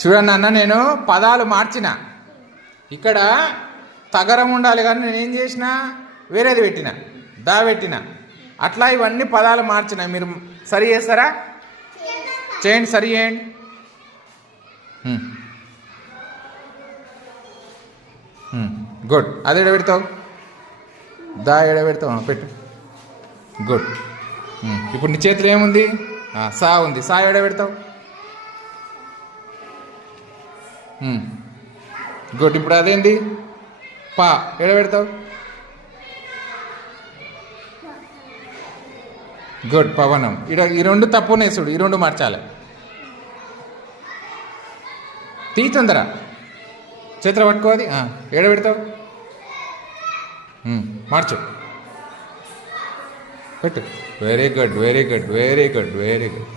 చూడండి అన్న, నేను పదాలు మార్చిన. ఇక్కడ తగరం ఉండాలి కానీ నేనేం చేసిన, వేరేది పెట్టిన, దా పెట్టిన. అట్లా ఇవన్నీ పదాలు మార్చిన. మీరు సరి చేస్తారా? చేయండి, సరి చేయండి. గుడ్. అది ఎడ పెడతావు? దా ఎడ పెడతావు? పెట్టు. గుడ్. ఇప్పుడు నీ చేతిలో ఏముంది? సా ఉంది. సా ఎడ పెడతావు? గుడ్. ఇప్పుడు అదేంది? పా ఎడ పెడతావు? గుడ్. పవనం. ఈ రెండు తప్పునే చూడు, ఈ రెండు మార్చాలి. తీ తొందర, చేతిలో పట్టుకోవాలి. ఎడ పెడతావు? మార్చు, పెట్టు. Very good, very good, very good, very good.